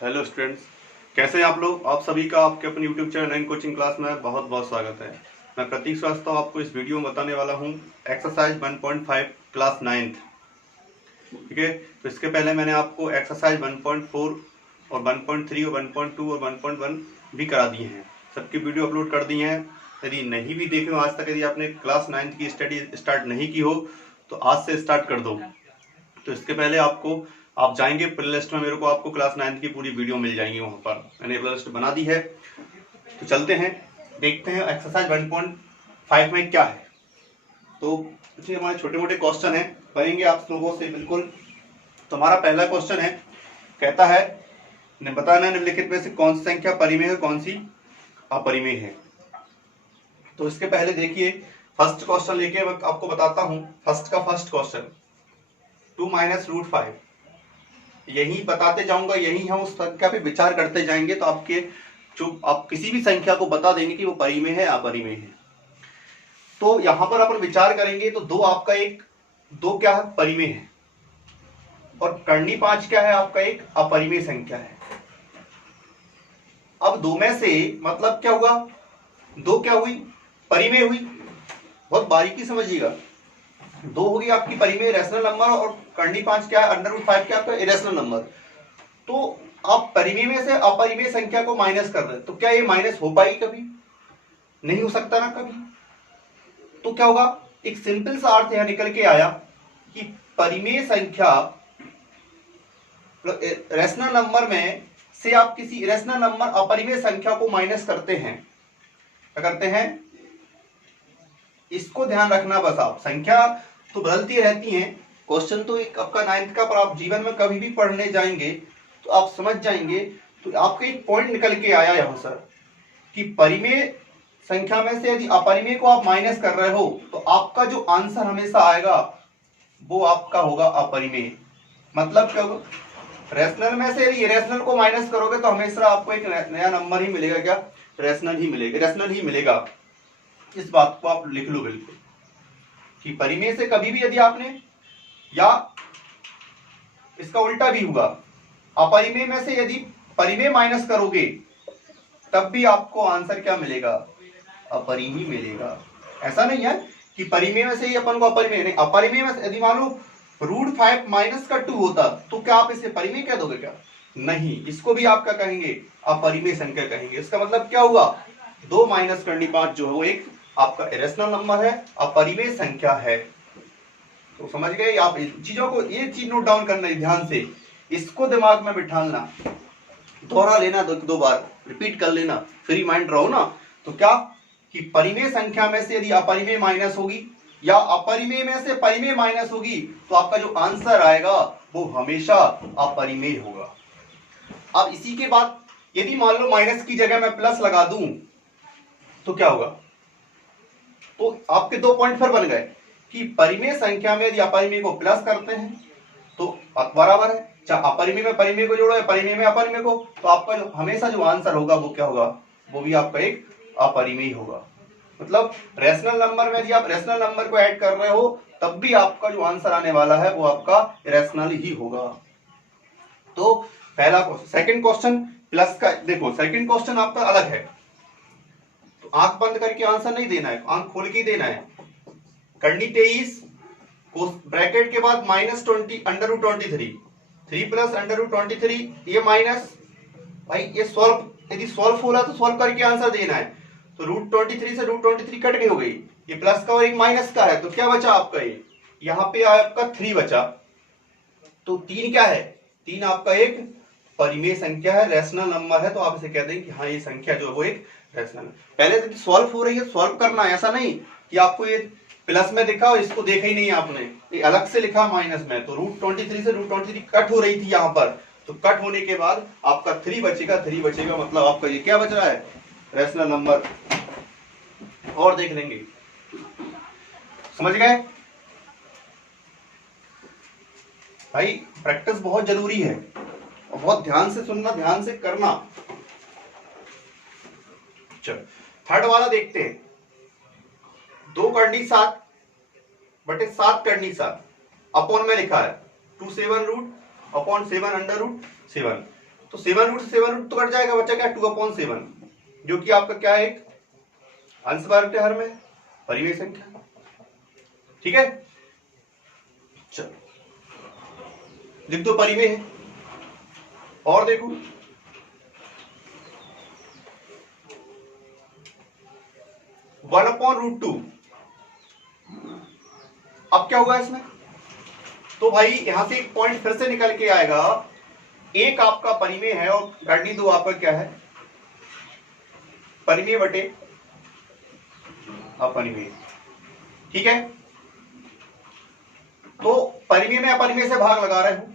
Hello students, कैसे हैं आप लोग। आप सभी का आपके अपने YouTube channel nine coaching class में बहुत बहुत स्वागत है। मैं प्रतीक श्रीवास्तव आपको इस वीडियो में बताने वाला हूं एक्सरसाइज 1.5 क्लास 9th। ठीक है, तो इसके पहले मैंने आपको एक्सरसाइज 1.4 और 1.3 और 1.2 और 1.1 भी करा दिए हैं। सबकी वीडियो अपलोड कर दी हैं। यदि नहीं भी देखे हो आज तक, यदि आपने क्लास 9th की स्टडी स्टार्ट नहीं की हो तो आज से स्टार्ट कर दो। तो इसके पहले आप जाएंगे प्ले लिस्ट में, मेरे को आपको क्लास 9th की पूरी वीडियो मिल जाएंगी। वहां पर मैंने प्ले लिस्ट बना दी है। तो चलते हैं, देखते हैं एक्सरसाइज 1.5 में क्या है। तो कुछ हमारे छोटे मोटे क्वेश्चन हैं, करेंगे आप लोगों से बिल्कुल। तो हमारा पहला क्वेश्चन है, कहता है बताना निम्नलिखित में से कौन सी संख्या परिमेय है, कौन सी अपरिमेय है। तो इसके पहले देखिए फर्स्ट क्वेश्चन लेके आपको बताता हूं। फर्स्ट क्वेश्चन 2 - √5, यही बताते जाऊंगा, यही हम उस संख्या पे विचार करते जाएंगे। तो आपके जो आप किसी भी संख्या को बता देंगे कि वो परिमेय है अपरिमेय है। तो यहां पर अपन विचार करेंगे तो दो क्या है, परिमेय है, और कर्णी 5 क्या है, आपका एक अपरिमेय संख्या है। अब दो में से मतलब क्या हुआ, दो क्या हुई, परिमेय हुई। बहुत बारीकी समझिएगा, दो होगी आपकी परिमेय रैशनल नंबर, और कर्णी 5 क्या है, √5 क्या आपका इरेशनल नंबर। तो आप परिमेय में से अपरिमेय संख्या को माइनस कर रहे हैं, तो क्या ये माइनस हो पाएगी, कभी नहीं हो सकता ना कभी। तो क्या होगा, एक सिंपल सा अर्थ यहां निकल के आया कि परिमेय संख्या रैशनल नंबर में से आप किसी इरेशनल नंबर अपरिमेय संख्या को माइनस करते हैं। क्या करते हैं, इसको ध्यान रखना बस। आप संख्या तो बदलती रहती हैं, क्वेश्चन तो एक आपका 9th का, पर आप जीवन में कभी भी पढ़ने जाएंगे तो आप समझ जाएंगे। तो आपका एक पॉइंट निकल के आया यहां सर कि परिमेय संख्या में से यदि अपरिमेय को आप माइनस कर रहे हो तो आपका जो आंसर हमेशा आएगा वो आपका होगा अपरिमेय। मतलब क्या होगा, रैशनल में से यदि इरेशनल को माइनस करोगे तो हमेशा आपको एक नया नंबर ही मिलेगा। क्या, रैशनल ही मिलेगा। इस बात को आप लिख लो बिल्कुल कि परिमेय से कभी भी यदि आपने, या इसका उल्टा भी हुआ, अपरिमेय में से यदि परिमेय माइनस करोगे तब भी आपको आंसर क्या मिलेगा, अपरिमेय मिलेगा। ऐसा नहीं है कि परिमेय में से ही अपन को अपरिमेय नहीं, अपरिमेय में से यदि मान लो √5 - 2 होता तो क्या आप इसे परिमेय कह दोगे, क्या नहीं, इसको भी आप क्या कहेंगे, अपरिमेय संख्या कहेंगे। इसका मतलब क्या हुआ, 2 - कर्णी 5 जो है वो एक आपका इरेशनल नंबर है, अपरिमेय संख्या है। तो समझ गए आप चीजों को, ये चीज नोट डाउन करना है ध्यान से, इसको दिमाग में बिठाना, दोहरा लेना, दो बार रिपीट कर लेना, फ्री माइंड रहो ना। तो क्या कि परिमेय संख्या में से यदि अपरिमेय माइनस होगी या अपरिमेय में से परिमेय माइनस होगी तो आपका जो आंसर आएगा वो हमेशा अपरिमेय होगा। अब इसी के बाद यदि मान लो माइनस की जगह मैं प्लस लगा दूं तो क्या होगा, तो आपके दो पॉइंट फिर बन गए कि परिमेय संख्या में यदि अपरिमेय को प्लस करते हैं तो बराबर है, चाहे अपरिमेय में परिमेय को जोड़ो या परिमेय में अपरिमेय को, तो आपका जो हमेशा जो आंसर होगा वो क्या होगा, वो भी आपका एक अपरिमेय होगा। मतलब रैशनल नंबर में यदि आप रैशनल नंबर को ऐड कर रहे हो तब भी आपका जो आंसर आने वाला है वो आपका रैशनल ही होगा। तो पहला क्वेश्चन। सेकंड क्वेश्चन प्लस का देखो, सेकंड क्वेश्चन आपका अलग है। तो आंख बंद करके आंसर नहीं देना है, आंख खोल के देना है। कर्णी 23 ब्रैकेट के बाद -20 √23, 3 + √23, ये माइनस, भाई ये सॉल्व, यदि सॉल्व होला तो सॉल्व करके आंसर देना है। तो √23 से √23 कट गई, हो गई, ये प्लस का और एक माइनस का है, तो क्या बचा आपका, ये यहाँ पे आपका 3 बचा। तो 3 क्या है, 3 आपका एक परिमेय संख्या है, रैशनल नंबर है। तो आप इसे कह देंगे कि हाँ ये संख्या जो है वो एक रैशनल है। पहले तो सॉल्व हो रही है, सॉल्व करना है, ऐसा नहीं कि आपको ये प्लस में दिखा और इसको देखा ही नहीं आपने, ये अलग से लिखा माइनस में। तो √23 से √23 कट हो रही थी यहाँ पर, तो कट होने के बाद आपका 3 बचेगा, 3 बचेगा, मतलब आपका ये क्या बच रहा है, रैशनल नंबर। और देख लेंगे, समझ गए भाई। प्रैक्टिस बहुत जरूरी है और बहुत ध्यान से सुनना, ध्यान से करना। चलो थर्ड वाला देखते हैं। 2 कर्णी 7 बटे 7 कर्णी 7 अपॉन में लिखा है 2 7 √, अपॉन 7 अंडर रूट 7। तो 7 रूट से 7 रूट तो कट जाएगा, बचा क्या 2 अपॉन 7, जो कि आपका क्या है एक अंश बार हर में परिमेय संख्या। ठीक है, चलो लिख दो परिमेय है। और देखो 1 अपॉन रूट 2, अब क्या हुआ इसमें, तो भाई यहां से एक पॉइंट फिर से निकल के आएगा, एक आपका परिमेय है और गाड़ी दो आपका क्या है परिमेय बटे अपरिमेय। ठीक है, तो परिमेय में अपरिमेय से भाग लगा रहे हो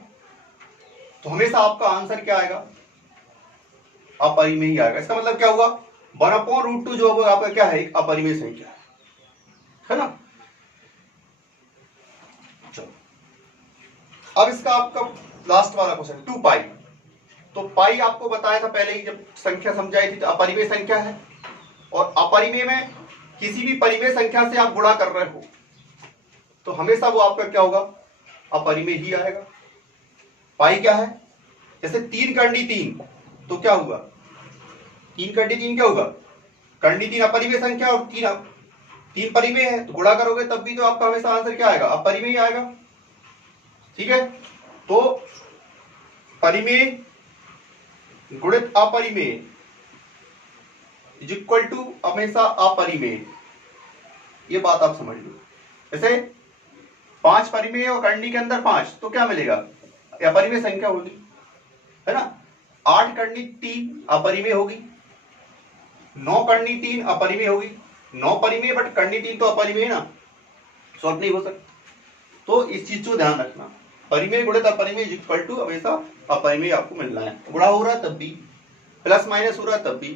तो हमेशा आपका आंसर क्या आएगा, अपरिमेय ही आएगा। इसका मतलब क्या हुआ 1 अपॉन रूट 2 जो होगा आपका क्या है एक अपरिमेय संख्या है ना। चलो अब इसका आपका लास्ट वाला क्वेश्चन 2 पाई। तो पाई आपको बताया था पहले ही जब संख्या समझाई थी, तो अपरिमेय संख्या है और अपरिमेय में किसी भी परिमेय संख्या से आप गुणा कर रहे हो तो हमेशा वो आपका क्या होगा अपरिमेय ही आएगा। पाई क्या है, जैसे 3 करनी 3 तो क्या हुआ 3 करनी 3 क्या होगा, करनी 3 अपरिमेय संख्या और 3 परिमेय है, तो गुणा करोगे तब भी तो आपका हमेशा आंसर क्या आएगा अपरिमेय ही आएगा। ठीक है, तो परिमेय गुणित अपरिमेय इज इक्वल टू हमेशा अपरिमेय, ये बात आप समझ लो। जैसे 5 परिमेय और करनी के अंदर 5 तो क्या मिलेगा अपरिमेय संख्या होगी है ना। 8 करनी 3 अपरिमेय होगी, 9 करनी 3 अपरिमेय होगी, 9 परिमेय बट करनी 3 तो अपरिमेय ना, सॉल्व नहीं हो सकता। तो इस चीज को ध्यान रखना, परिमेय गुणित अपरिमेय इज इक्वल टू हमेशा अपरिमेय आपको मिलना है। गुणा हो रहा है तब भी, प्लस माइनस हो रहा है तब भी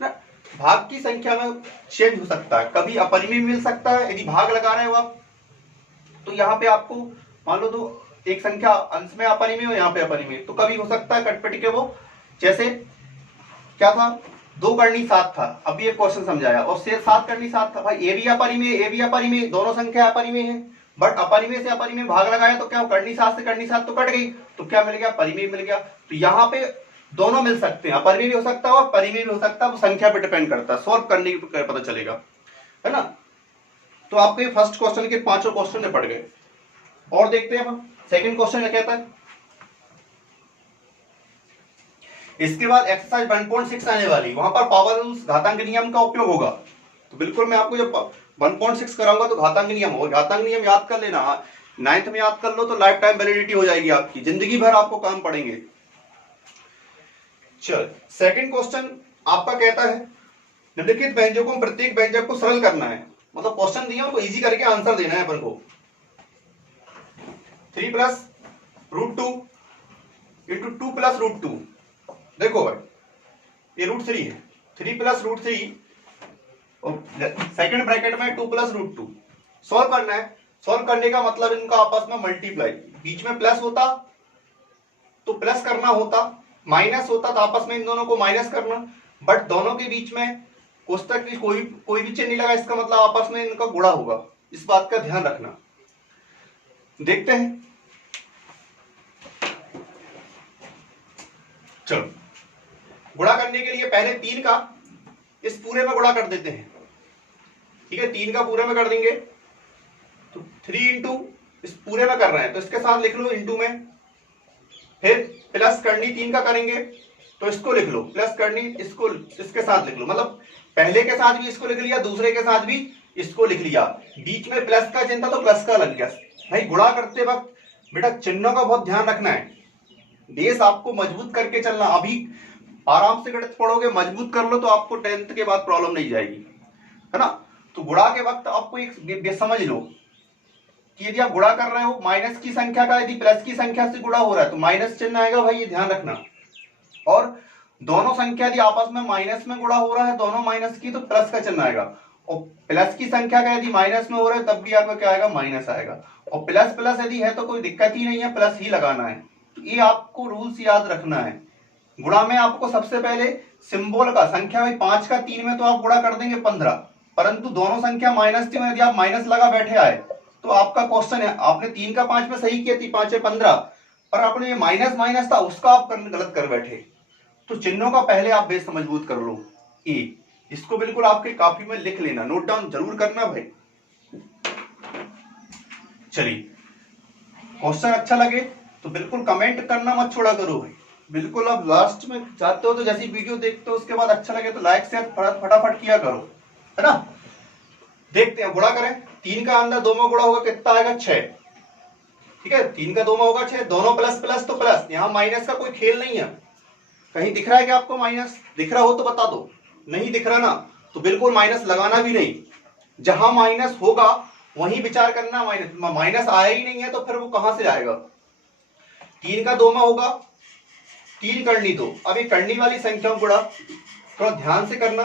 ना। भाग की संख्या में चेंज हो सकता है, कभी अपरिमेय मिल सकता है यदि भाग लगा रहे हो आप, तो यहाँ पे आपको मान लो तो एक संख्या अंश में अपरिमेय हो यहाँ पे अपरिमेय, तो कभी हो सकता है कटपटी के वो, जैसे क्या था 2 करनी 7 था, अभी एक क्वेश्चन समझाया और 7 करनी 7 था, भाई ए भी अपरिमेय दोनों संख्या अपरिमेय है, बट अपरिमेय से अपरिमेय भाग लगाया तो क्या करनी 7 से करनी 7 तो कट गई, तो क्या मिल गया परिमेय मिल गया। तो यहाँ पे दोनों मिल सकते हैं, अपरिमेय भी हो सकता है और परिमेय भी हो सकता है, वो संख्या पे डिपेंड करता है, सॉल्व करने की पता चलेगा है ना। तो आपके फर्स्ट क्वेश्चन के 5 क्वेश्चन में पड़ गए। और देखते हैं हम सेकंड क्वेश्चन क्या कहता है। इसके बाद एक्सरसाइज 1.6 आने वाली, वहां पर पावर रूल्स घातांक नियम का उपयोग होगा, तो बिल्कुल मैं आपको जब 1.6 कराऊंगा तो घातांक नियम और घातांक नियम याद कर लेना, 9th में याद कर लो तो लाइफ टाइम वैलिडिटी हो जाएगी आपकी, जिंदगी भर आपको काम पड़ेंगे। चल सेकंड क्वेश्चन आपका कहता है निम्नलिखित व्यंजकों में प्रत्येक व्यंजक को सरल करना है, मतलब क्वेश्चन दिया उनको इजी करके आंसर देना है अपन को। 3 plus root 2 into 2 plus root 2, देखो भाई ये रूट 3 है, 3 प्लस रूट 3 और सेकंड ब्रैकेट में 2 प्लस रूट 2, सॉल्व करना है। सॉल्व करने का मतलब इनका आपस में मल्टीप्लाई, बीच में प्लस होता तो प्लस करना होता, माइनस होता तो आपस में इन दोनों को माइनस करना, बट दोनों के बीच में कोष्टक की कोई भी चिन्ह नहीं लगा, इसका मतलब आपस में इनका गुणा होगा, इस बात का ध्यान रखना। देखते हैं, चलो गुणा करने के लिए पहले 3 का इस पूरे में गुणा कर देते हैं। ठीक है, 3 का पूरे में कर देंगे तो 3 इंटू इस पूरे में कर रहे हैं तो इसके साथ लिख लो इंटू में, फिर प्लस करनी 3 का करेंगे तो इसको लिख लो, प्लस करनी इसको इसके साथ लिख लो, मतलब पहले के साथ भी इसको लिख लिया, दूसरे के साथ भी इसको लिख लिया, बीच में प्लस का चिन्ह था तो प्लस का लग गया। भाई गुणा करते वक्त बेटा चिन्हों का बहुत ध्यान रखना है, बेस आपको मजबूत करके चलना। अभी आराम से गणित पढ़ोगे, मजबूत कर लो तो आपको 10th के बाद प्रॉब्लम नहीं जाएगी है ना। तो गुणा के वक्त आपको एक समझ लो कि यदि आप गुणा कर रहे हो माइनस की संख्या का यदि प्लस की संख्या से गुणा हो रहा है तो माइनस चिन्ह आएगा, भाई ये ध्यान रखना। और दोनों संख्या यदि आपस में माइनस में गुणा हो रहा है, दोनों माइनस की, तो प्लस का चिन्ह आएगा, और प्लस की संख्या का यदि माइनस में हो रहा है तब भी आपका क्या आएगा माइनस आएगा, और प्लस प्लस यदि है तो कोई दिक्कत ही नहीं है, प्लस ही लगाना है। तो ये आपको रूल्स याद रखना है। गुणा में आपको सबसे पहले सिंबल का संख्या, भाई 5 का 3 में तो आप गुणा कर देंगे 15, परंतु दोनों संख्या माइनस थी, यदि आप माइनस लगा बैठे आए तो आपका क्वेश्चन है, आपने 3 का 5 में सही किया थी, 5 है 15, पर आपने ये माइनस माइनस था उसका आप गलत कर बैठे। तो चिन्हों का पहले आप बेस मजबूत कर लो। ए, इसको बिल्कुल आपके कॉपी में लिख लेना, नोट डाउन जरूर करना भाई। चलिए, क्वेश्चन अच्छा लगे तो बिल्कुल कमेंट करना मत छोड़ा करो भाई। बिल्कुल आप लास्ट में जाते हो तो जैसी वीडियो देखते हो उसके बाद अच्छा लगे तो लाइक शेयर फटाफट किया करो, है ना। देखते हैं, गुणा करें। 3 का अंदर 2 में गुणा होगा कितना आएगा 6। ठीक है, 3 का 2 में होगा 6, दोनों प्लस प्लस तो प्लस, यहाँ माइनस का कोई खेल नहीं है। कहीं दिख रहा है क्या आपको माइनस? दिख रहा हो तो बता दो, नहीं दिख रहा ना तो बिल्कुल माइनस लगाना भी नहीं। जहां माइनस होगा वहीं विचार करना। माइनस आया ही नहीं है तो फिर वो कहां से आएगा? 3 का 2 में होगा 3 करनी 2। अब ये करनी वाली संख्या गुणा थोड़ा ध्यान से करना।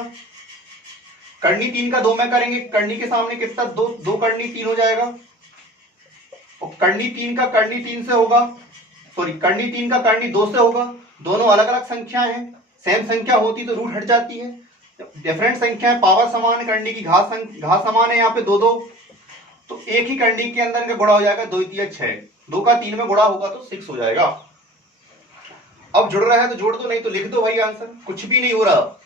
करनी 3 का 2 में करेंगे, करनी के सामने कितना 2 करनी 3 हो जाएगा। और करनी 3 का करनी 3 से होगा, सॉरी करनी 3 का करनी 2 से होगा। दोनों अलग अलग संख्याएं हैं, सेम संख्या होती तो रूट हट जाती है। डिफरेंट संख्या है, पावर समान है, करनी की घात समान है, यहाँ पे 2 2, तो एक ही करनी के अंदर इनका गुणा हो जाएगा 2 3 6। 2 का 3 में गुणा होगा तो 6 हो जाएगा। अब जुड़ रहा है तो जोड़ दो, नहीं तो लिख दो भाई आंसर, कुछ भी नहीं हो रहा।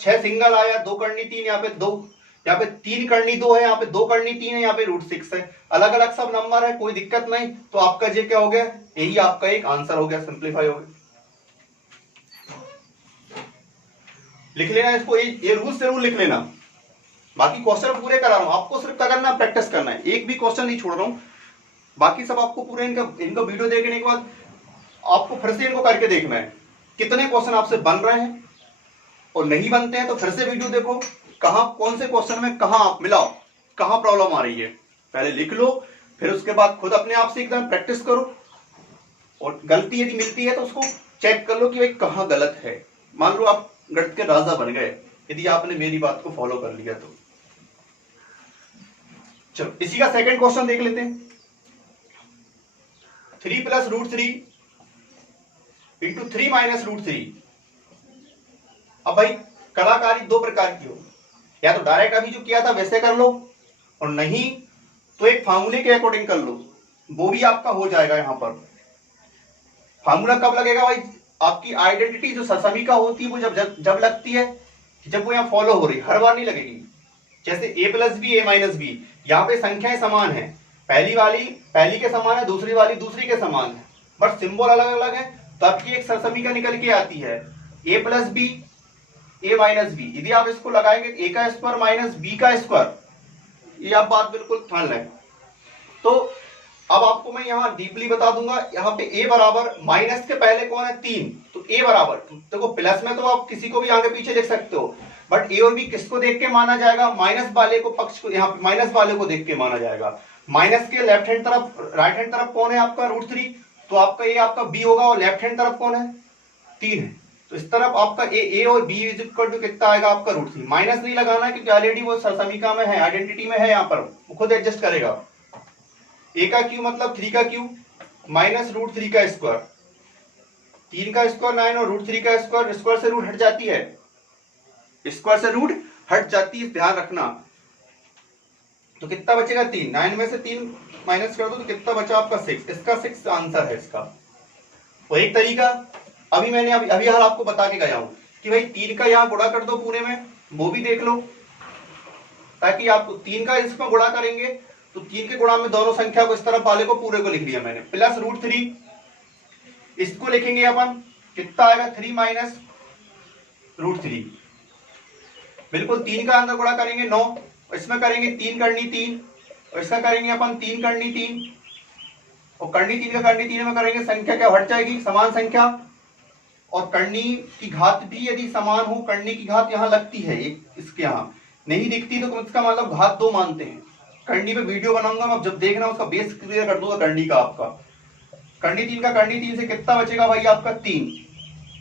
6 सिंगल आया, 2 करनी 3, यहाँ पे 2, यहाँ पे 3 करनी 2 है, यहाँ पे 2 करनी 3 है, यहाँ पे रूट 6 है। अलग अलग सब नंबर है, कोई दिक्कत नहीं। तो आपका ये क्या हो गया? यही आपका एक आंसर हो गया, सिंप्लीफाई हो गया। लिख लेना इसको, ये रूल से रूल लिख लेना। बाकी क्वेश्चन पूरे करा रहा हूं, आपको सिर्फ क्या करना है, प्रैक्टिस करना है। एक भी क्वेश्चन नहीं छोड़ रहा हूं, बाकी सब आपको पूरे इनका वीडियो देखने के बाद आपको फिर से इनको करके देखना है कितने क्वेश्चन आपसे बन रहे हैं, और नहीं बनते हैं तो फिर से वीडियो देखो, कहां कौन से क्वेश्चन में कहां आप मिलाओ, कहां प्रॉब्लम आ रही है, पहले लिख लो। फिर उसके बाद खुद अपने आप से एकदम प्रैक्टिस करो, और गलती यदि मिलती है तो उसको चेक कर लो कि भाई कहां गलत है। मान लो आप गणित के राजा बन गए यदि आपने मेरी बात को फॉलो कर लिया तो। चलो इसी का सेकंड क्वेश्चन देख लेते हैं। 3 + √3 × 3 - √3। अब भाई कलाकारी 2 प्रकार की हो, या तो डायरेक्ट अभी जो किया था वैसे कर लो, और नहीं तो एक फार्मूले के अकॉर्डिंग कर लो, वो भी आपका हो जाएगा। यहां पर फार्मूला कब लगेगा भाई? आपकी आइडेंटिटी जो समीका होती है वो जब लगती है, जब वो यहाँ फॉलो हो रही, हर बार नहीं लगेगी। जैसे a + b a - b, यहाँ पे संख्याएं समान है, पहली वाली पहली के समान है, दूसरी वाली दूसरी के समान है, बट सिंबल अलग अलग है, तो आपकी एक समीका निकल के आती है a + b a - b। यदि आप इसको लगाएंगे a का स्क्वायर - b का स्क्वायर, ये आप बात बिल्कुल ध्यान लें। तो अब आपको मैं यहाँ डीपली बता दूंगा। यहाँ पे a बराबर माइनस के पहले कौन है? 3, तो a बराबर, देखो प्लस में तो आप किसी को भी आगे पीछे लिख सकते हो, बट a और b किसको देख के माना जाएगा? माइनस वाले को, पक्ष को, यहाँ पे माइनस वाले को देख के माना जाएगा। माइनस के लेफ्ट हैंड तरफ, राइट हैंड तरफ कौन है आपका? √3, तो आपका ये आपका b होगा, और लेफ्ट हैंड तरफ कौन है? 3 है, तो इस तरफ आपका a और b कितना आएगा आपका? √3। माइनस नहीं लगाना क्योंकि ऑलरेडी वो समीका में है, आइडेंटिटी में है, यहाँ पर वो खुद एडजस्ट करेगा। a का क्यू मतलब 3 का क्यू माइनस √3 का स्क्वायर, 3 का स्क्वायर 9, और √3 का स्क्वायर, स्क्वायर से रूट हट जाती है, स्क्वायर से रूट हट जाती है, ध्यान रखना। तो कितना बचेगा? 3, 9 में से 3 माइनस कर दो तो कितना बचा आपका? 6। इसका 6 आंसर है इसका। वो एक तरीका अभी मैंने अभी हाल आपको बता के गया हूं कि भाई 3 का यहाँ गुणा कर दो पूरे में, वो भी देख लो, ताकि आपको 3 का इसमें गुणा करेंगे तो 3 के गुणा में दोनों संख्या को, इस तरफ वाले को पूरे को लिख लिया मैंने, प्लस √3, इसको लिखेंगे अपन, कितना आएगा? 3 - √3। बिल्कुल 3 का अंदर गुणा करेंगे 9, इसमें करेंगे 3 करनी 3, और इसका करेंगे अपन 3 करनी 3, और करनी 3 का करनी 3 में करेंगे, संख्या क्या हट जाएगी? समान संख्या। और करनी की घात भी यदि समान हो, करनी की घात यहाँ लगती है, एक इसके यहाँ नहीं दिखती तो इसका मतलब घात 2 मानते हैं। करनी पे वीडियो बनाऊंगा, अब जब देखना उसका बेस क्लियर कर दूंगा करनी का आपका। करनी 3 का करनी 3 से कितना बचेगा भाई आपका? 3,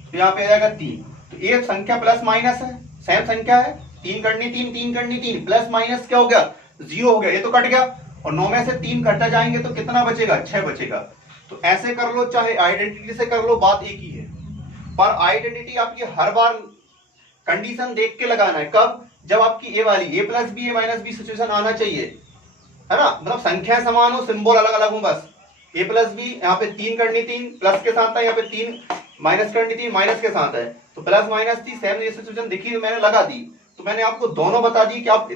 तो यहाँ पे आ जाएगा 3। तो एक संख्या प्लस माइनस है, सेम संख्या है, 3 करनी 3, 3 करनी 3, प्लस माइनस क्या हो गया? 0 हो गया, ये तो कट गया, और 9 में से 3 घटा जाएंगे तो कितना बचेगा? 6 बचेगा। तो ऐसे कर लो, चाहे आइडेंटिटी से कर लो, बात एक ही है, पर आइडेंटिटी आपकी हर बार कंडीशन देख के लगाना है। कब? जब आपकी a वाली a + b a - b situation आना चाहिए, है ना, मतलब संख्या समान हो, सिंबल अलग अलग हो, बस ए प्लस बी, यहाँ पे 3 करनी 3 प्लस के साथ था, यहाँ पे 3 माइनस करनी 3 माइनस के साथ है, तो प्लस माइनस थी, सेम सब्स्टिट्यूशन दिखी तो मैंने लगा दी। तो मैंने आपको दोनों बता दी कि आप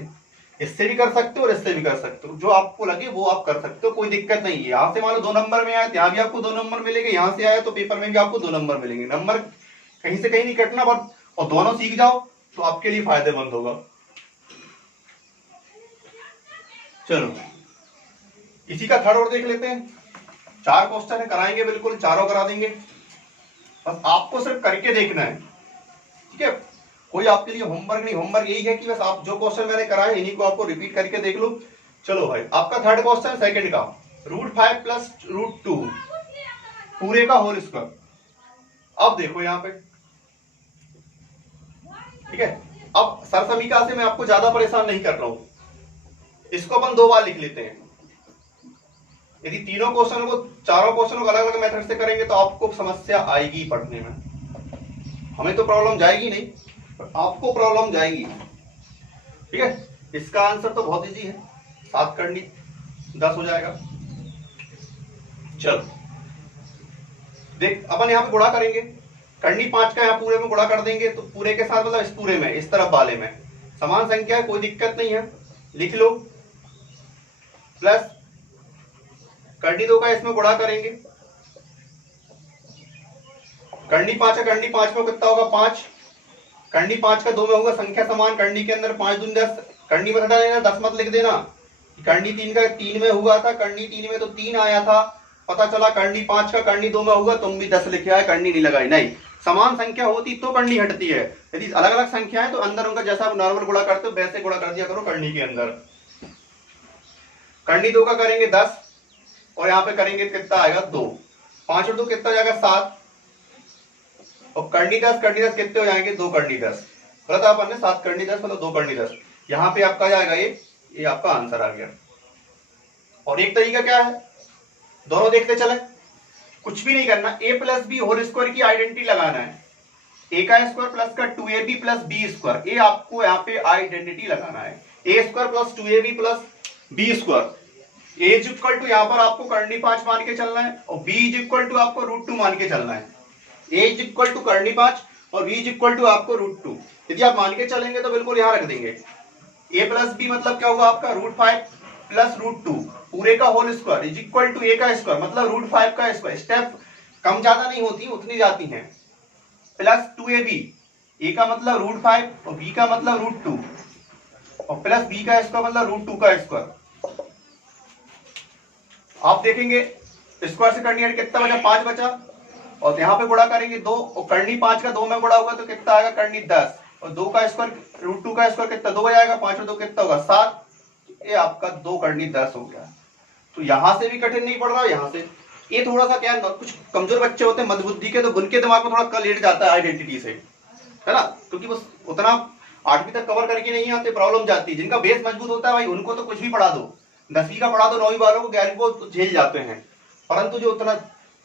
इससे भी कर सकते हो और इससे भी कर सकते हो, जो आपको लगे वो आप कर सकते हो, कोई दिक्कत नहीं है। यहाँ से मान लो 2 नंबर में आया, यहाँ भी आपको 2 नंबर मिलेंगे, यहाँ से आया तो पेपर में भी आपको 2 नंबर मिलेंगे। नंबर कहीं से कहीं नहीं कटना, और दोनों सीख जाओ तो आपके लिए फायदेमंद होगा। चलो इसी का थर्ड और देख लेते हैं। 4 क्वेश्चन है, कराएंगे बिल्कुल, चारों करा देंगे, बस आपको सिर्फ करके देखना है, ठीक है। कोई आपके लिए होमवर्क नहीं, होमवर्क यही है कि बस आप जो क्वेश्चन मैंने कराए इन्हीं को आपको रिपीट करके देख लो। चलो भाई, आपका थर्ड क्वेश्चन सेकंड का, √5 प्लस √2 पूरे का होल स्क्वायर। अब देखो यहाँ पे, ठीक है। अब सरसमीका से मैं आपको ज्यादा परेशान नहीं कर रहा हूं, इसको अपन 2 बार लिख लेते हैं। यदि तीनों क्वेश्चनों को, चारों क्वेश्चनों को अलग अलग मेथड से करेंगे तो आपको समस्या आएगी पढ़ने में। हमें तो प्रॉब्लम जाएगी नहीं, पर आपको प्रॉब्लम जाएगी, ठीक है। इसका आंसर तो बहुत इजी है, 7 करनी 10 हो जाएगा। चलो देख, अपन यहाँ पे गुणा करेंगे, करनी 5 का यहाँ पूरे में गुणा कर देंगे, तो पूरे के साथ मतलब इस पूरे में, इस तरफ वाले में समान संख्या है, कोई दिक्कत नहीं है, लिख लो। प्लस करनी 2 का इसमें गुणा करेंगे, करनी 5 का करनी 5 में कितना होगा 5, करनी 5 का 2 में होगा, संख्या समान, करनी के अंदर 5 दूनी 10, करनी में हटा देना, 10 मत लिख देना। करनी 3 का 3 में हुआ था, करनी 3 में तो 3 आया था, पता चला करनी 5 का करनी 2 में होगा, तुम भी 10 लिखे आए, करनी नहीं लगाई। नहीं, समान संख्या होती तो करनी हटती है, यदि अलग अलग संख्या है तो अंदर उनका जैसा आप नॉर्मल गुणा करते हो वैसे गुणा कर दिया करो करनी के अंदर। करनी 2 का करेंगे 10 और यहाँ पे करेंगे कितना आएगा 2, 5 और 2 कितना हो जाएगा 7, और करनी 10 कितने हो जाएंगे 2 करनी 10, गलत अपन ने 7 करनी 10 मतलब 2 करनी 10, यहाँ पे आपका जाएगा ये आपका आंसर आ गया। और एक तरीका क्या है, दोनों देखते चले, कुछ भी नहीं करना, a plus B whole square की आइडेंटिटी लगाना है, a का स्क्वायर प्लस का 2ab प्लस बी स्क्वायर, ये आपको यहाँ पे आइडेंटिटी लगाना है, a square plus 2ab plus B square, a is equal to यहाँ पर आपको करनी 5 मान के चलना है, और b इज इक्वल टू आपको √2 मान के चलना है। a इज इक्वल टू करनी 5 और b इज इक्वल टू आपको √2, यदि आप मान के चलेंगे तो बिल्कुल यहाँ रख देंगे। a प्लस बी मतलब क्या होगा आपका √5 प्लस √2 पूरे का whole square is equal to a का स्क्वायर मतलब √5 का स्क्वायर, स्टेप कम ज्यादा नहीं होती, उतनी जाती हैं, प्लस 2ab, a का मतलब √5 और b का मतलब √2 और प्लस b का स्क्वायर मतलब √2 का स्क्वायर। आप देखेंगे स्क्वायर से करनी कितना बचा 5 बचा, और यहाँ पे गुणा करेंगे 2, और करनी 5 का 2 में गुणा होगा तो कितना आएगा करनी 10, और 2 का स्क्वायर √2 का स्क्वायर कितना 2 हो जाएगा, 5 और 2 कितना होगा 7, ये आपका 2 करनी 10 हो गया। तो यहां से भी कठिन नहीं पड़ रहा, यहाँ से ये थोड़ा सा क्या, कुछ कमजोर बच्चे होते हैं मंदबुद्धि के, तो उनके दिमाग में थोड़ा कल लेट जाता है आइडेंटिटी से, है ना, क्योंकि बस उतना 8वीं तक कवर करके नहीं आते, प्रॉब्लम जाती है। जिनका बेस मजबूत होता है भाई उनको तो कुछ भी पढ़ा दो, 10वीं का पढ़ा दो, 9वीं वालों को 11वीं को झेल जाते हैं, परंतु जो उतना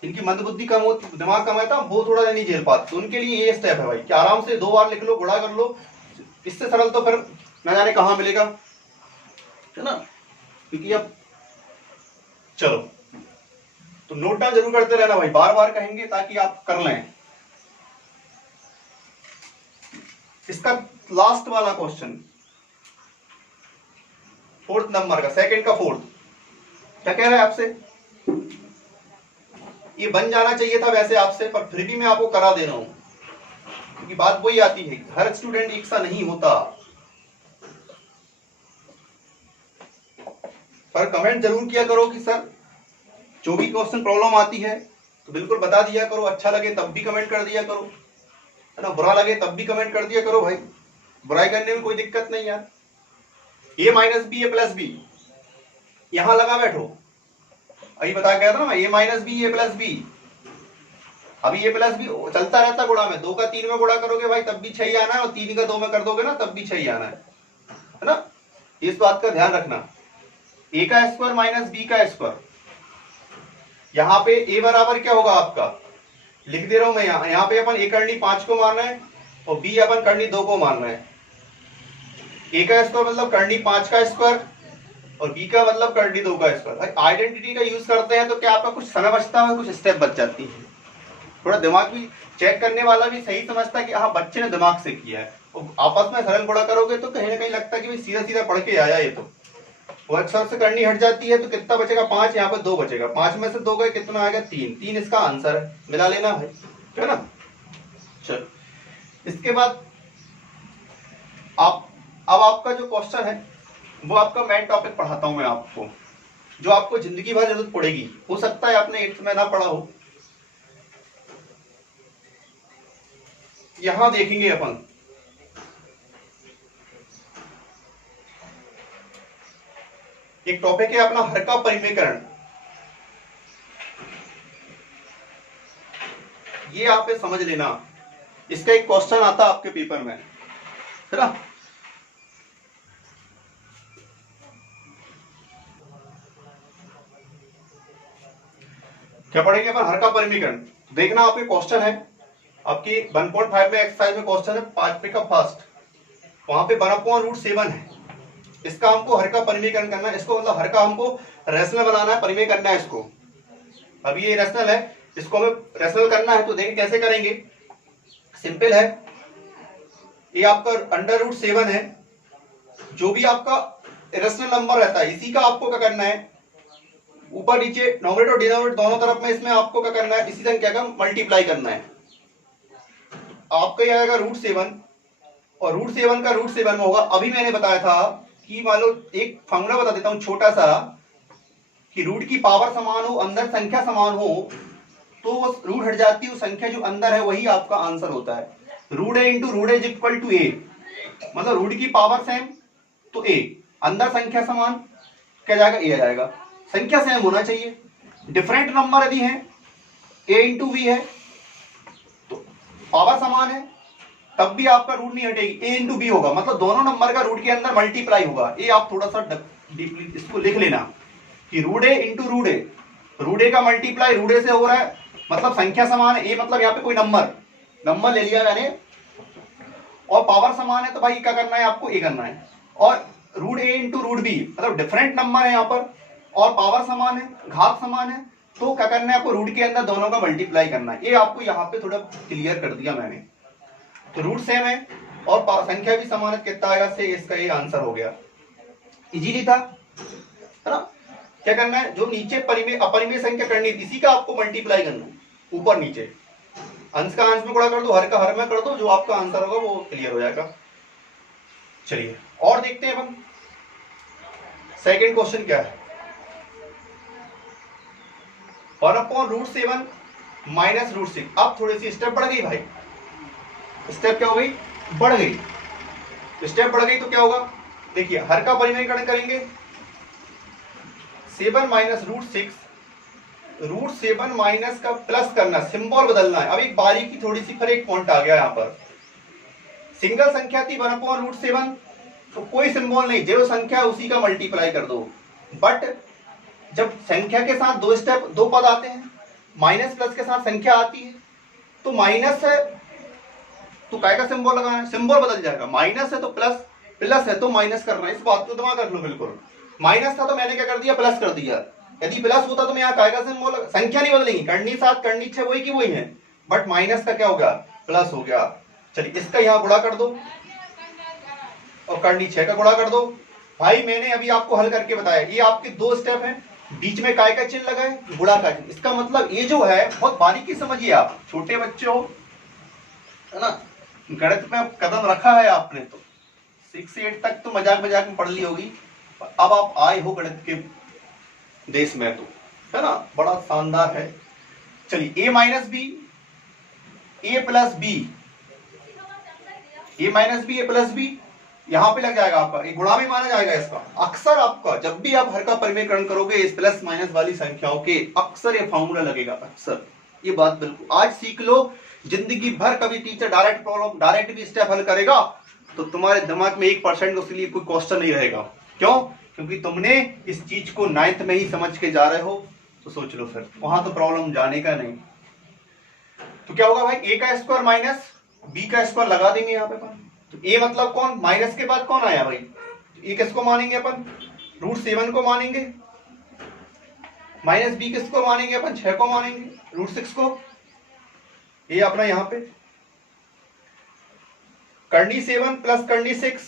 जिनकी मंदबुद्धि कम होती, दिमाग कम है वो थोड़ा नहीं झेल पाते, तो उनके लिए ये स्टेप है भाई कि आराम से 2 बार लिख लो, गुणा कर लो, इससे सरल तो फिर न जाने कहां मिलेगा, है ना। क्योंकि अब चलो तो नोट डाउन जरूर करते रहना भाई, बार बार कहेंगे ताकि आप कर लें। इसका लास्ट वाला क्वेश्चन 4th नंबर का, सेकंड का 4th, क्या कह रहा है आपसे, ये बन जाना चाहिए था वैसे आपसे, पर फिर भी मैं आपको करा दे रहा हूं, क्योंकि बात वही आती है, हर स्टूडेंट एक सा नहीं होता। पर कमेंट जरूर किया करो कि सर जो भी क्वेश्चन प्रॉब्लम आती है तो बिल्कुल बता दिया करो, अच्छा लगे तब भी कमेंट कर दिया करो, है ना, बुरा लगे तब भी कमेंट कर दिया करो भाई, बुराई करने में कोई दिक्कत नहीं यार। a minus B A plus B यहां लगा बैठो, अभी बता गया था ना a minus B A plus B, अभी a प्लस बी चलता रहता गुणा में, 2 का 3 में गुणा करोगे भाई तब भी 6 आना है, और 3 का 2 में कर दोगे ना तब भी 6 आना है ना, इस बात का ध्यान रखना। a का स्क्वायर माइनस b का स्क्वायर, यहाँ पे a बराबर क्या होगा आपका, लिख दे रहा हूं मैं, यहाँ पे अपन a करनी 5 को मारना है और b अपन करनी 2 को मारना है। a का स्क्वायर मतलब करनी 5 का स्क्वायर और बी का मतलब कर दी 2 का स्क्वायर। आइडेंटिटी का यूज करते हैं तो क्या आपका कुछ समय बचता है, कुछ स्टेप बच जाती है। थोड़ा दिमाग भी चेक करने वाला भी सही समझता है कि हाँ बच्चे ने दिमाग से किया है। और आपस में सरल गुणा करोगे तो कहीं ना कहीं लगता है कि भाई सीधा सीधा पढ़ के आया ये तो। वो अक्षर से करनी हट जाती है तो कितना बचेगा 5, यहाँ पे 2 बचेगा। 5 में से 2 गए कितना आएगा 3। 3 इसका आंसर है, मिला लेना भाई, है ना। चलो इसके बाद अब आपका जो क्वेश्चन है वो आपका मेन टॉपिक पढ़ाता हूं मैं आपको, जो आपको जिंदगी भर जरूरत पड़ेगी। हो सकता है आपने 8th में ना पढ़ा हो। यहां देखेंगे अपन एक टॉपिक है अपना हर का परिमेयकरण। ये आप समझ लेना, इसका एक क्वेश्चन आता है आपके पेपर में, है ना। क्या पढ़ेंगे अपन, हर का परिमेयकरण। देखना आपके क्वेश्चन है आपकी 1.5 में एक्सरसाइज में क्वेश्चन है 5 का फर्स्ट, वहां पे 1/√7 है। इसका हमको हर का परिमेयकरण करना है। इसको मतलब हर का हमको रेशनल बनाना है, परिमेय करना है इसको। अब ये रेशनल है, इसको हमें रेशनल करना है तो देखिए कैसे करेंगे। सिंपल है, ये आपका √7 है। जो भी आपका रेशनल नंबर रहता है इसी का आपको क्या करना है, ऊपर नीचे नॉमिनेटर और डिनोमिनेटर दोनों तरफ में इसमें आपको क्या करना है, इसी संख्या का मल्टीप्लाई करना है। आपका ये आएगा √7 और √7 का √7 में होगा। अभी मैंने बताया था कि मान लो एक फॉर्मूला बता देता हूं छोटा सा, कि रूट की पावर समान हो, अंदर संख्या समान हो तो वो रूट हट जाती है, वो संख्या जो अंदर है वही आपका आंसर होता है। √a into √a is equal to a, मतलब रूट की पावर सेम तो a, अंदर संख्या समान क्या जाएगा a आ जाएगा। संख्या सेम होना चाहिए। डिफरेंट नंबर यदि है a इंटू b है तो पावर समान है तब भी आपका रूट नहीं हटेगी, a इंटू बी होगा, मतलब दोनों नंबर का रूट के अंदर मल्टीप्लाई होगा। ये आप थोड़ा सा डीपली इसको लिख लेना कि √a इंटू √a का मल्टीप्लाई √a से हो रहा है, मतलब संख्या समान है। a मतलब यहाँ पे कोई नंबर ले लिया मैंने, और पावर समान है तो भाई क्या करना है आपको a करना है। और √a इंटू √b मतलब डिफरेंट नंबर है यहाँ पर और पावर समान है, घात समान है, तो क्या करना है आपको रूट के अंदर दोनों का मल्टीप्लाई करना है। ये आपको यहाँ पे थोड़ा क्लियर कर दिया मैंने। तो रूट सेम है और संख्या भी समान है, कितना आएगा से इसका ये आंसर हो गया। इजीली था, है ना। क्या करना है, जो नीचे परिमेय अपरिमेय संख्या करनी है इसी का आपको मल्टीप्लाई करना है, ऊपर नीचे अंश का अंश में गुणा कर दो, हर का हर में कर दो, जो आपका आंसर होगा वो क्लियर हो जाएगा। चलिए और देखते हैं अपन सेकंड क्वेश्चन क्या है। 1/√7 माइनस √6। अब थोड़ी सी स्टेप बढ़ गई भाई, स्टेप क्या हो गई, बढ़ गई। स्टेप बढ़ गई तो क्या होगा, देखिए हर का परिमेयकरण करेंगे 7 माइनस √6, √7 माइनस का प्लस करना, सिंबल बदलना है। अब एक बारीकी थोड़ी सी, फिर एक पॉइंट आ गया यहाँ पर। सिंगल संख्या थी 1/√7 तो कोई सिंबल नहीं, जो संख्या उसी का मल्टीप्लाई कर दो। बट जब संख्या के साथ दो पद आते हैं, माइनस प्लस के साथ संख्या आती है, तो माइनस है तो काय का सिंबल लगाना है, सिंबल बदल जाएगा। माइनस है तो प्लस, प्लस है तो माइनस करना है। इस बात को दिमाग रख लो बिल्कुल। माइनस था तो मैंने क्या कर दिया, प्लस कर दिया। यदि प्लस होता तो मैं यहाँ काय का सिंबल, संख्या नहीं बदलेगी, करनी 7 करनी 6 वही की वही है, बट माइनस का क्या हो गया, प्लस हो गया। चलिए इसका यहाँ गुणा कर दो और करनी 6 का गुणा कर दो। भाई मैंने अभी आपको हल करके बताया, ये आपके 2 स्टेप हैं, बीच में काय का चिन्ह लगा है, गुणा का चिन्ह। इसका मतलब ये जो है बहुत बारीकी समझिए आप, छोटे बच्चे हो, है ना। गणित में कदम रखा है आपने तो 6 से 8 तक तो मजाक मजाक में पढ़ ली होगी, अब आप आए हो गणित के देश में तो, है ना, बड़ा शानदार है। चलिए a minus B, a plus B, a minus B, a plus B यहां पे लग जाएगा आपका, ये गुणा में माना जाएगा इसका। अक्सर आपका जब भी आप हर का परिमेयकरण करोगे इस प्लस माइनस वाली संख्याओं के, अक्सर ये फॉर्मूला लगेगा, अक्सर। ये बात बिल्कुल आज सीख लो, जिंदगी भर कभी टीचर डायरेक्ट प्रॉब्लम डायरेक्ट भी स्टेप हल करेगा तो तुम्हारे दिमाग में 1% उसके लिए कोई क्वेश्चन नहीं रहेगा। क्यों? क्योंकि तुमने इस चीज को 9th में ही समझ के जा रहे हो, तो सोच लो फिर वहां तो प्रॉब्लम जाने का नहीं। तो क्या होगा भाई, a का स्क्वायर माइनस b का स्क्वायर लगा देंगे यहाँ पे अपन। तो a मतलब कौन, माइनस के बाद कौन आया भाई, a किसको मानेंगे अपन, √7 को मानेंगे, माइनस बी किसको मानेंगे अपन, 6 को मानेंगे, √6 को। ये अपना यहां पे करनी 7 प्लस करनी 6,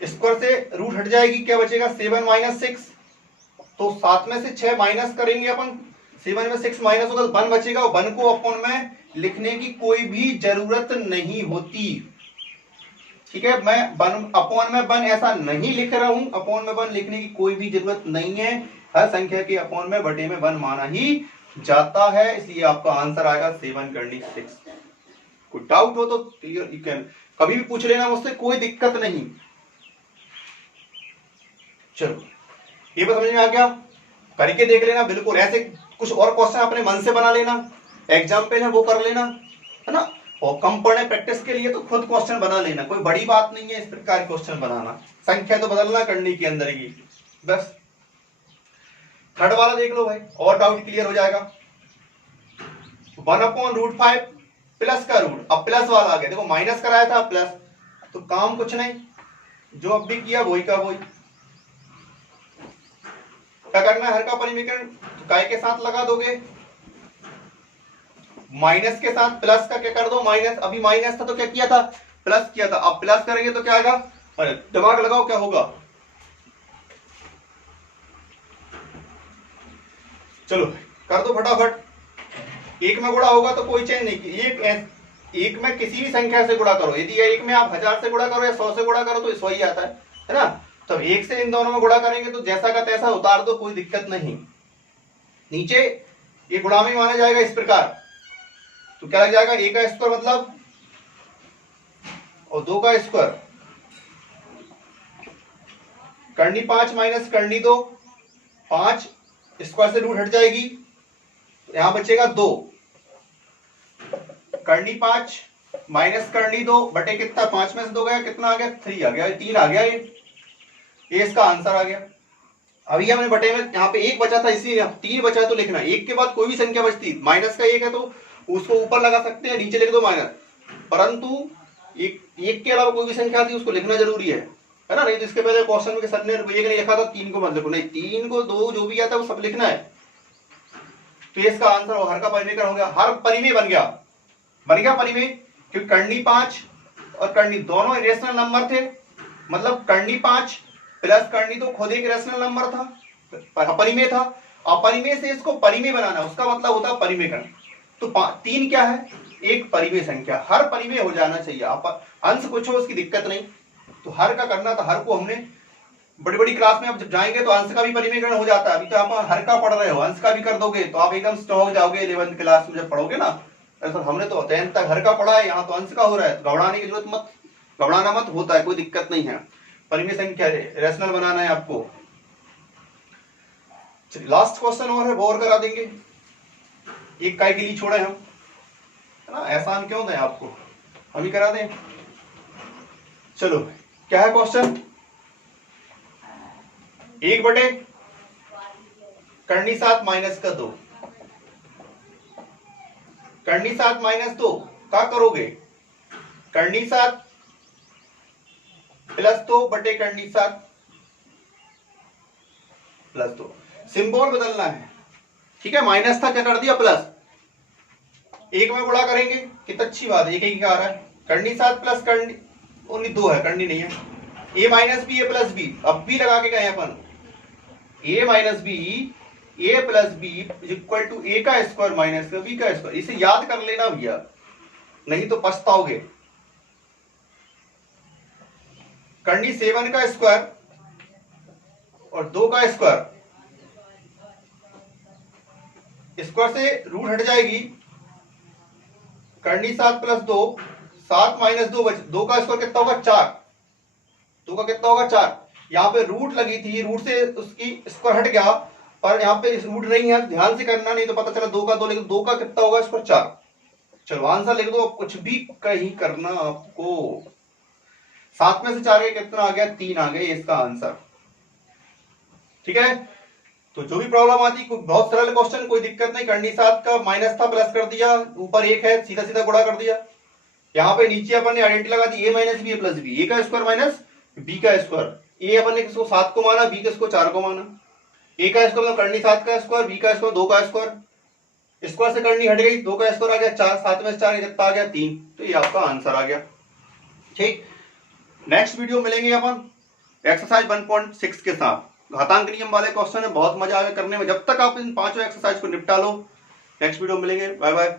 स्क्वायर से रूट हट जाएगी, क्या बचेगा 7 माइनस 6, तो 7 में से 6 माइनस करेंगे अपन, 7 में 6 माइनस होगा तो 1 बचेगा, 1 को अपॉन में लिखने की कोई भी जरूरत नहीं होती। ठीक है, मैं अपॉन में 1 ऐसा नहीं लिख रहा हूं, अपॉन में 1 लिखने की कोई भी जरूरत नहीं है, हर संख्या के अपॉन में बटे में 1 माना ही जाता है, इसलिए आपका आंसर आएगा 7 करनी 6। कोई डाउट हो तो क्लियर, यू कैन कभी भी पूछ लेना मुझसे, कोई दिक्कत नहीं। चलो ये बात समझ में आ गया, करके देख लेना, बिल्कुल ऐसे कुछ और क्वेश्चन अपने मन से बना लेना, एग्जाम्पल है वो कर लेना, है ना, और कम पढ़े प्रैक्टिस के लिए तो खुद क्वेश्चन बना लेना, कोई बड़ी बात नहीं है इस प्रकार के क्वेश्चन बनाना, संख्या तो बदलना करनी के अंदर की, बस। थर्ड वाला देख लो भाई, और डाउट क्लियर हो जाएगा। 1/√5 प्लस का रूट, अब प्लस वाला आ गया, देखो माइनस कराया था प्लस, तो काम कुछ नहीं, जो अब भी किया वही का वही। क्या करना है, हर का परिमीकरण काय के साथ लगा दोगे, माइनस के साथ प्लस का क्या कर दो, माइनस, अभी माइनस था तो क्या किया था, प्लस किया था, अब प्लस करेंगे तो क्या आएगा, अरे दिमाग लगाओ क्या होगा, चलो कर दो फटाफट। एक में गुणा होगा तो कोई चेंज नहीं, एक में किसी भी संख्या से गुणा करो, यदि एक में आप 1000 से गुणा करो या 100 से गुणा करो तो 100 ही आता है ना, तो एक से इन दोनों में गुणा करेंगे तो जैसा का तैसा उतार दो, कोई दिक्कत नहीं। नीचे ये गुणा में माना जाएगा इस प्रकार, तो क्या लग जाएगा, a का स्क्वायर मतलब और 2 का स्क्वायर, करनी 5 माइनस करनी 2, 5 स्क्वायर से रूट हट जाएगी, यहां बचेगा 2, करनी 5 माइनस करनी 2 बटे कितना, 5 में से 2 गया, कितना आ गया, 3 आ गया, 3 आ गया, ये इसका आंसर आ गया। अभी हमने बटे में यहाँ पे 1 बचा था, इसी 3 बचा तो लिखना, 1 के बाद कोई भी संख्या बचती, माइनस का 1 है तो उसको ऊपर लगा सकते हैं, नीचे लिख दो माइनस, परंतु एक के अलावा कोई भी संख्या आती है उसको लिखना जरूरी है ना, नहीं तो इसके पहले क्वेश्चन के सर ने 1 नहीं लिखा था 3 को मत लिखो, नहीं 3 को 2 जो भी आता है वो सब लिखना है। तो इसका आंसर हर का परिमेय हो गया, हर परिमेय बन गया परिमेय, क्योंकि करनी 5 और करनी दोनों इरेशनल नंबर थे, मतलब करनी 5 प्लस करनी 2 खुद एक इरेशनल नंबर था, परिमेय था, अपरिमेय से इसको परिमेय बनाना, उसका मतलब होता है परिमेयकरण। तो 3 क्या है, एक परिमेय संख्या, हर परिमेय हो जाना चाहिए, आप अंश कुछ हो उसकी दिक्कत नहीं, तो हर का करना था, हर को हमने बड़ी बड़ी क्लास में अब जब जाएंगे तो अंश का भी परिमेयकरण हो जाता है, अभी तो आप हर का पढ़ रहे हो, अंश का भी कर दोगे तो आप एकदम स्ट्रॉन्ग जाओगे 11th क्लास में जब पढ़ोगे ना, ऐसा हमने तो 10th तक हर का पढ़ा है, यहाँ तो अंश का हो रहा है, तो घबराने की जरूरत मत, घबराना मत, होता है, कोई दिक्कत नहीं है, परिमेय संख्या रेशनल बनाना है आपको। लास्ट क्वेश्चन और है, वो और करा देंगे, एक काय के लिए छोड़े हम, है ना, एहसान क्यों दें आपको, हम ही करा दें। चलो क्या है क्वेश्चन, 1 बटे करनी 7 माइनस का 2, करनी 7 माइनस 2 क्या करोगे, करनी 7 प्लस 2 बटे करनी 7 प्लस 2, सिंबल बदलना है, ठीक है, माइनस था क्या कर दिया प्लस, एक में गुणा करेंगे, कितना अच्छी बात है, एक ही आ रहा है, करनी 7 प्लस करनी ओनली 2 है, करनी नहीं है, a minus B A plus B, अब भी लगा के गए अपन, a minus B A plus B equal to a का स्क्वायर माइनस b का स्क्वायर, इसे याद कर लेना भैया, नहीं तो पछताओगे। करनी 7 का स्क्वायर और 2 का स्क्वायर, स्क्वायर से रूट हट जाएगी, करनी 7 प्लस 2, 7 माइनस 2 2 का स्क्वायर कितना होगा 4, 2 का कितना होगा 4, यहाँ पे रूट लगी थी, रूट से उसकी स्क्वायर हट गया, और यहाँ पे रूट नहीं है, ध्यान से करना, नहीं तो पता चला 2 का 2 लेकिन 2 का कितना होगा स्क्वायर 4, चलो आंसर लिख दो, कुछ भी कहीं करना आपको, 7 में से 4 गए कितना आ गया 3 आ गए, इसका आंसर, ठीक है। तो जो भी प्रॉब्लम आती, बहुत सरल क्वेश्चन, कोई दिक्कत नहीं, करनी 7 का माइनस था प्लस कर दिया, ऊपर 1 है सीधा सीधा गुणा कर दिया, यहाँ पे नीचे अपन ने आइडेंटिटी लगा दी, a minus B A plus b, a का स्क्वायर माइनस बी का स्क्वायर, ए अपन ने किसको 7 को माना, बी किसको 4 को माना। ए का स्क्वायर मतलब करनी 7 का स्क्वायर, बी का स्क्वायर 2 का स्क्वायर। स्क्वायर से करनी हट गई, 2 का स्क्वायर आ गया 4, 7 में से 4 कितना आ गया 3। तो ये आपका आंसर आ गया। ठीक, नेक्स्ट वीडियो मिलेंगे अपन एक्सरसाइज 1.6 के साथ। घातांक नियम वाले क्वेश्चन है, बहुत मजा आएगा करने में। जब तक आप इन 5 एक्सरसाइज को निपटा लो। नेक्स्ट वीडियो मिलेंगे, बाय बाय।